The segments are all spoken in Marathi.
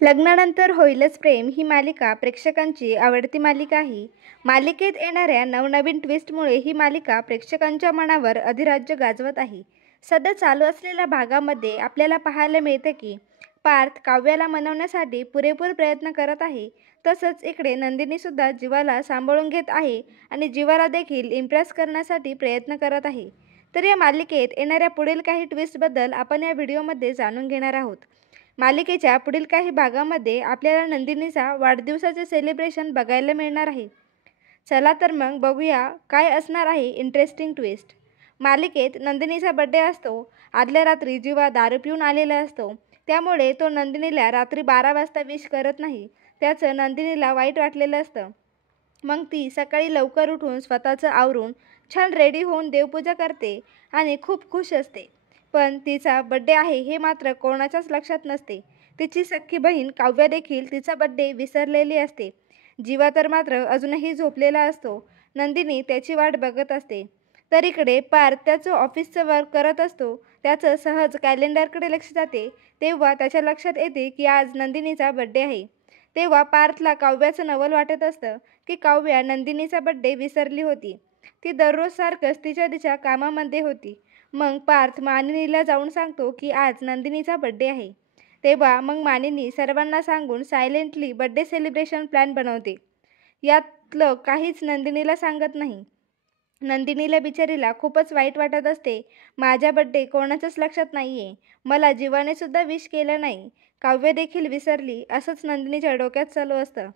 लग्नानंतर होईलच प्रेम ही मालिका प्रेक्षकांची आवडती मालिका आहे. मालिकेत येणाऱ्या नवनवीन ट्विस्टमुळे ही मालिका प्रेक्षकांच्या मनावर अधिराज्य गाजवत आहे. सध्या चालू असलेल्या भागामध्ये आपल्याला पाहायला मिळतं की पार्थ काव्याला मनवण्यासाठी पुरेपूर प्रयत्न करत आहे. तसंच इकडे नंदिनीसुद्धा जीवाला सांभाळून घेत आहे आणि जीवाला देखील इम्प्रेस करण्यासाठी प्रयत्न करत आहे. तर या मालिकेत येणाऱ्या पुढील काही ट्विस्टबद्दल आपण या व्हिडिओमध्ये जाणून घेणार आहोत. मालिकेच्या पुढील काही भागामध्ये आपल्याला नंदिनीचा वाढदिवसाचे सेलिब्रेशन बघायला मिळणार आहे. चला तर मग बघूया काय असणार आहे इंटरेस्टिंग ट्विस्ट. मालिकेत नंदिनीचा बड्डे असतो. आदल्या रात्री जीवा दारू पिऊन आलेला असतो. त्यामुळे तो नंदिनीला रात्री 12 वाजता विश करत नाही. त्याचं नंदिनीला वाईट वाटलेलं असतं. मग ती सकाळी लवकर उठून स्वतःचं आवरून छान रेडी होऊन देवपूजा करते आणि खूप खुश असते. पण तिचा बड्डे आहे हे मात्र कोणाच्याच लक्षात नसते. तिची सख्खी बहीण काव्या देखील तिचा बड्डे विसरलेली असते. जीवा तर मात्र अजूनही झोपलेला असतो. नंदिनी त्याची वाट बघत असते. तर इकडे पार्थ त्याचं ऑफिसचं वर्क करत असतो. त्याचं सहज कॅलेंडरकडे लक्ष जाते. तेव्हा त्याच्या लक्षात येते की आज नंदिनीचा बड्डे आहे. तेव्हा पार्थला काव्याचं नवल वाटत असतं की काव्या नंदिनीचा बड्डे विसरली होती. ती दररोज सारखंच तिच्या कामामध्ये होती. मग पार्थ मानिनीला जाऊन सांगतो की आज नंदिनीचा बड्डे आहे. तेव्हा मग मानिनी सर्वांना सांगून सायलेंटली बड्डे सेलिब्रेशन प्लॅन बनवते. यातलं काहीच नंदिनीला सांगत नाही. नंदिनीला बिचारीला खूपच वाईट वाटत असते. माझा बड्डे कोणाच्याच लक्षात नाही आहे. मला जीवाने सुद्धा विश केलं नाही. काव्य देखील विसरली असंच नंदिनीच्या डोक्यात चालू असतं.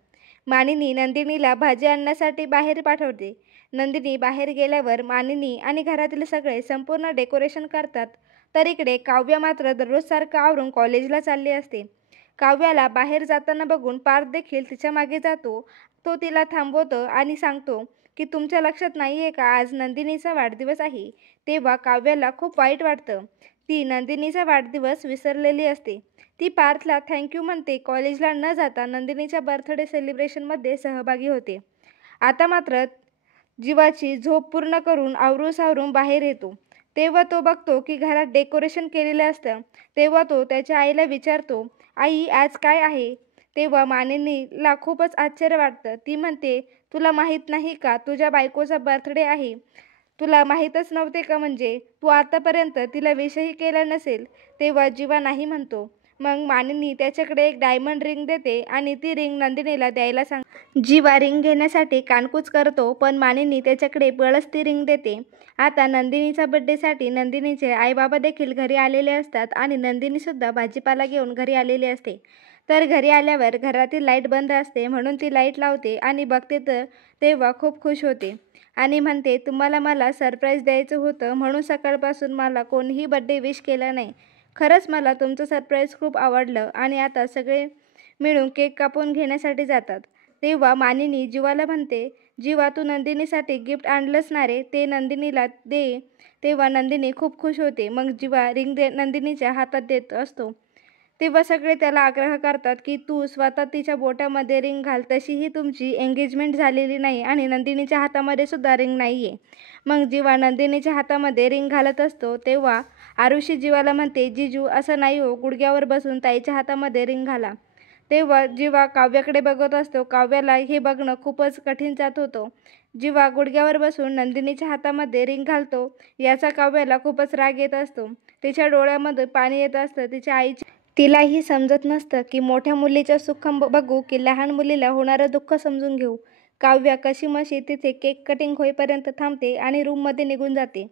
मानिनी नंदिनीला भाजी आणण्यासाठी बाहेर पाठवते. नंदिनी बाहेर गेल्यावर मानिनी आणि घरातील सगळे संपूर्ण डेकोरेशन करतात. तर इकडे काव्य मात्र दररोजसारखं आवरून कॉलेजला चालली असते. काव्याला बाहेर जाताना बघून पार्थ देखील तिच्या मागे जातो. तो तिला थांबवतो आणि सांगतो की तुमच्या लक्षात नाही आहे का आज नंदिनीचा वाढदिवस आहे. तेव्हा काव्याला खूप वाईट वाटतं. ती नंदिनीचा वाढदिवस विसरलेली असते. ती पार्थला थँक्यू म्हणते. कॉलेजला न जाता नंदिनीच्या बर्थडे सेलिब्रेशनमध्ये सहभागी होते. आता मात्र जीवाची झोप पूर्ण करून आवरून सावरून बाहेर येतो. तेव्हा तो बघतो की घरात डेकोरेशन केलेलं असतं. तेव्हा तो त्याच्या आईला विचारतो, आई आज काय आहे? तेव्हा मानिनीला खूपच आश्चर्य वाटतं. ती म्हणते, तुला माहीत नाही का तुझ्या बायकोचा बर्थडे आहे? तुला माहीतच नव्हते का? म्हणजे तू आतापर्यंत तिला विशही केला नसेल. तेव्हा जीवा नाही म्हणतो. मग मानिनी त्याच्याकडे एक डायमंड रिंग देते आणि ती रिंग नंदिनीला द्यायला सांगते. जीवा रिंग घेण्यासाठी कानकूच करतो पण मानिनी त्याच्याकडे बळच ती रिंग देते. आता नंदिनीचा बड्डेसाठी नंदिनीचे आईबाबा देखील घरी आलेले असतात आणि नंदिनीसुद्धा भाजीपाला घेऊन घरी आलेली असते. तर घरी आल्यावर घरातील लाईट बंद असते म्हणून ती लाईट लावते आणि बघते तर तेव्हा खूप खुश होते आणि म्हणते, तुम्हाला मला सरप्राईज द्यायचं होतं म्हणून सकाळपासून मला कोणीही बड्डे विश केला नाही. खरंच मला तुमचं सरप्राईज खूप आवडलं आणि आता सगळे मिळून केक कापून घेण्यासाठी जातात. तेव्हा मानिनी जीवाला म्हणते, जीवा तू नंदिनीसाठी गिफ्ट आणलंच ना रे, ते नंदिनीला दे. तेव्हा नंदिनी खूप खुश होते. मग जीवा रिंग नंदिनीच्या हातात देत असतो. तेव्हा सगळे त्याला आग्रह करतात की तू स्वतः तिच्या बोटामध्ये रिंग घाल. तशीही तुमची एंगेजमेंट झालेली नाही आणि नंदिनीच्या हातामध्ये सुद्धा रिंग नाही आहे. मग जीवा नंदिनीच्या हातामध्ये रिंग घालत असतो. तेव्हा आरुषी जीवाला म्हणते, जीजू असं नाही हो, गुडघ्यावर बसून ताईच्या हातामध्ये रिंग घाला. तेव्हा जीवा काव्याकडे बघत असतो. काव्याला हे बघणं खूपच कठीण जात होतं. जीवा गुडघ्यावर बसून नंदिनीच्या हातामध्ये रिंग घालतो. याचा काव्याला खूपच राग येत असतो. तिच्या डोळ्यामध्ये पाणी येत असतं. तिच्या आईची तिलाही समजत नसतं की मोठ्या मुलीचं सुख बघू की लहान मुलीला होणारं दुःख समजून घेऊ. काव्या कशीमशी तिथे केक कटिंग होईपर्यंत थांबते आणि रूममध्ये निघून जाते.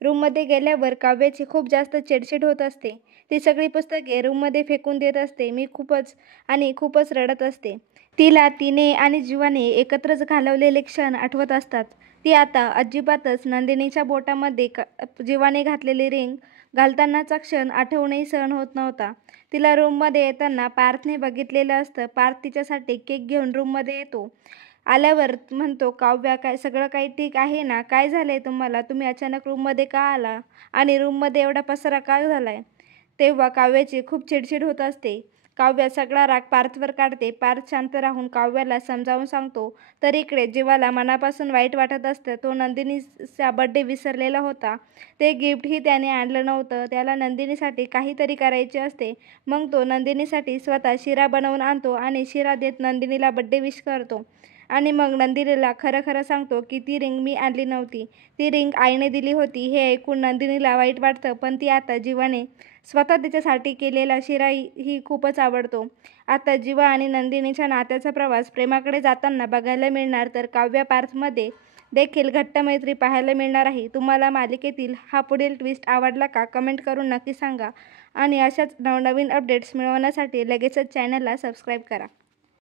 रूममध्ये गेल्यावर काव्याची खूप जास्त चिडचिड होत असते. ती सगळी पुस्तके रूममध्ये फेकून देत असते. मी खूपच रडत असते. तिला तिने आणि जीवाने एकत्रच घालवलेले क्षण आठवत असतात. ती आता अजिबातच नंदिनीच्या बोटामध्ये जीवाने घातलेली रिंग घालतानाचा क्षण आठवणही सहन होत नव्हता. तिला रूममध्ये येताना पार्थने बघितलेलं असतं. पार्थ तिच्यासाठी केक घेऊन रूममध्ये येतो. आल्यावर म्हणतो, काव्या काय सगळं काही ठीक आहे ना? काय झालंय तुम्हाला? तुम्ही अचानक रूममध्ये का आला? आणि रूममध्ये एवढा पसारा का झालाय? तेव्हा काव्याची खूप चिडचिड होत असते. काव्या सगळा राग पार्थवर काढते. पार्थ शांत राहून काव्याला समजावून सांगतो. तर इकडे जीवाला मनापासून वाईट वाटत असतं. तो नंदिनीचा बड्डे विसरलेला होता. ते गिफ्टही त्याने आणलं नव्हतं. त्याला नंदिनीसाठी काहीतरी करायचे असते. मग तो नंदिनीसाठी स्वतः शिरा बनवून आणतो आणि शिरा देत नंदिनीला बड्डे विश करतो. आणि मग नंदिनीला खरं खरं सांगतो की ती रिंग मी आणली नव्हती, ती रिंग आईने दिली होती. हे ऐकून नंदिनीला वाईट वाटतं, पण ती आता जीवाने स्वतः तिच्यासाठी केलेला शिरा ही खूपच आवडतो. आता जीवा आणि नंदिनीच्या नात्याचा प्रवास प्रेमाकडे जाताना बघायला मिळणार. तर काव्य पार्थमध्ये देखील घट्ट मैत्री पाहायला मिळणार आहे. तुम्हाला मालिकेतील हा पुढील ट्विस्ट आवडला का? कमेंट करून नक्की सांगा. आणि अशाच नवनवीन अपडेट्स मिळवण्यासाठी लगेचच चॅनलला सबस्क्राईब करा.